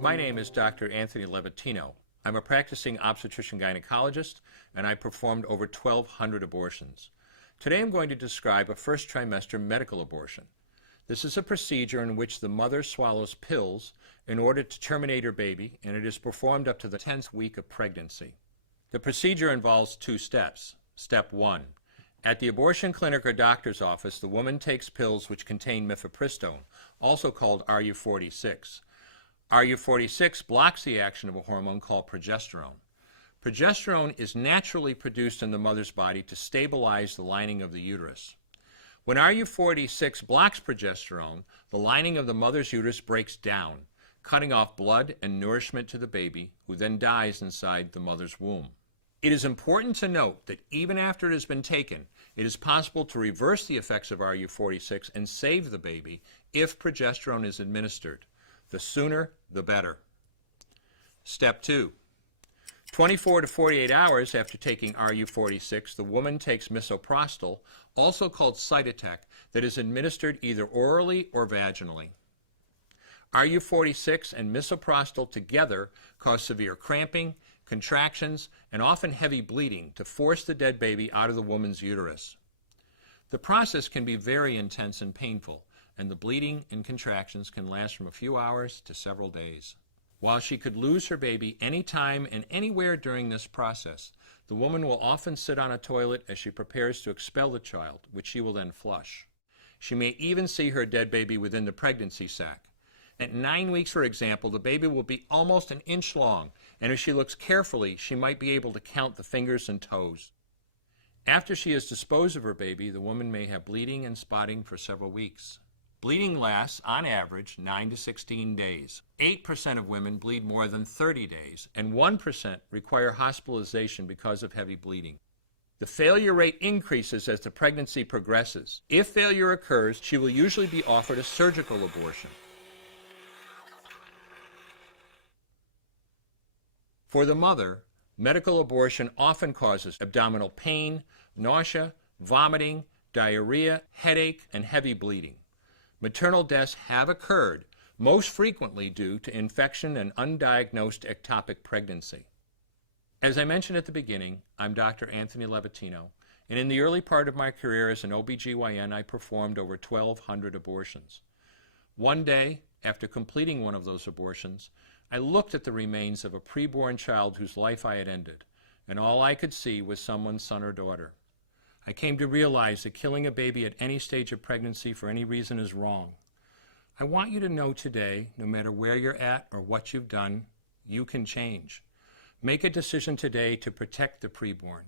My name is Dr. Anthony Levatino. I'm a practicing obstetrician-gynecologist, and I performed over 1,200 abortions. Today I'm going to describe a first trimester medical abortion. This is a procedure in which the mother swallows pills in order to terminate her baby, and it is performed up to the 10th week of pregnancy. The procedure involves 2 steps. Step 1. At the abortion clinic or doctor's office, the woman takes pills which contain mifepristone, also called RU46. RU46 blocks the action of a hormone called progesterone. Progesterone is naturally produced in the mother's body to stabilize the lining of the uterus. When RU46 blocks progesterone, the lining of the mother's uterus breaks down, cutting off blood and nourishment to the baby, who then dies inside the mother's womb. It is important to note that even after it has been taken, it is possible to reverse the effects of RU46 and save the baby if progesterone is administered. The sooner, the better. Step 2. 24 to 48 hours after taking RU46, the woman takes misoprostol, also called Cytotec, that is administered either orally or vaginally. RU46 and misoprostol together cause severe cramping, contractions, and often heavy bleeding to force the dead baby out of the woman's uterus. The process can be very intense and painful, and the bleeding and contractions can last from a few hours to several days. While she could lose her baby any time and anywhere during this process, the woman will often sit on a toilet as she prepares to expel the child, which she will then flush. She may even see her dead baby within the pregnancy sac. At 9 weeks, for example, the baby will be almost an inch long, and if she looks carefully, she might be able to count the fingers and toes. After she has disposed of her baby, the woman may have bleeding and spotting for several weeks. Bleeding lasts, on average, 9 to 16 days. 8% of women bleed more than 30 days, and 1% require hospitalization because of heavy bleeding. The failure rate increases as the pregnancy progresses. If failure occurs, she will usually be offered a surgical abortion. For the mother, medical abortion often causes abdominal pain, nausea, vomiting, diarrhea, headache, and heavy bleeding. Maternal deaths have occurred, most frequently due to infection and undiagnosed ectopic pregnancy. As I mentioned at the beginning, I'm Dr. Anthony Levatino, and in the early part of my career as an OBGYN, I performed over 1,200 abortions. One day, after completing one of those abortions, I looked at the remains of a preborn child whose life I had ended, and all I could see was someone's son or daughter. I came to realize that killing a baby at any stage of pregnancy for any reason is wrong. I want you to know today, no matter where you're at or what you've done, you can change. Make a decision today to protect the preborn.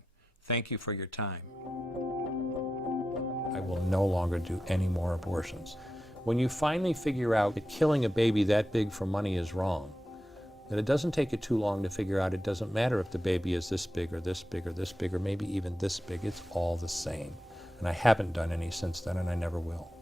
Thank you for your time. I will no longer do any more abortions. When you finally figure out that killing a baby that big for money is wrong, that it doesn't take you too long to figure out it doesn't matter if the baby is this big or this big or this big or maybe even this big, it's all the same. And I haven't done any since then, and I never will.